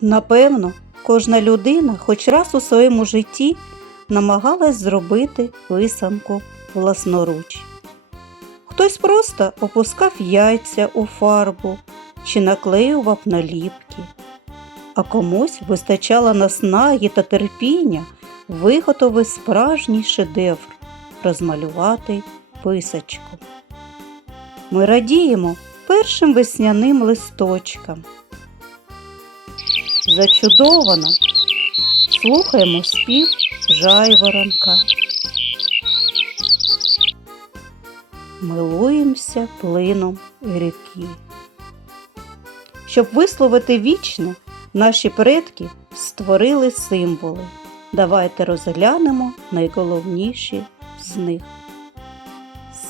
Напевно, кожна людина хоч раз у своєму житті намагалась зробити писанку власноруч. Хтось просто опускав яйця у фарбу чи наклеював наліпки, а комусь вистачало наснаги та терпіння виготовити справжній шедевр розмалювати писачку. Ми радіємо першим весняним листочкам. Зачудовано слухаємо спів жайворонка. Милуємося плином ріки. Щоб висловити вічне, наші предки створили символи. Давайте розглянемо найголовніші з них.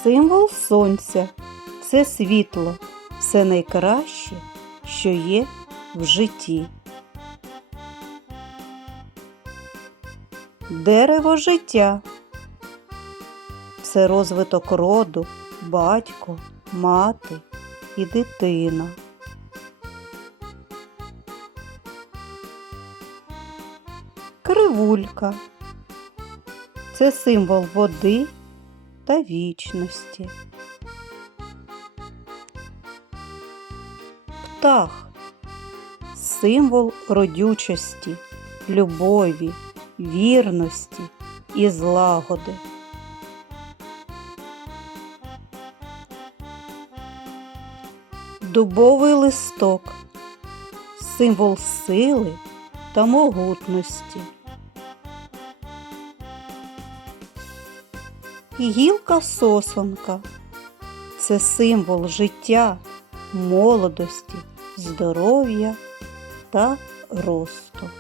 Символ сонця це світло, це найкраще, що є в житті. Дерево життя це розвиток роду, батько, мати і дитина. Кривулька це символ води та вічності. Птах символ родючості, любові, вірності і злагоди. Дубовий листок символ сили та могутності. Гілка сосонка це символ життя, молодості, здоров'я та росту.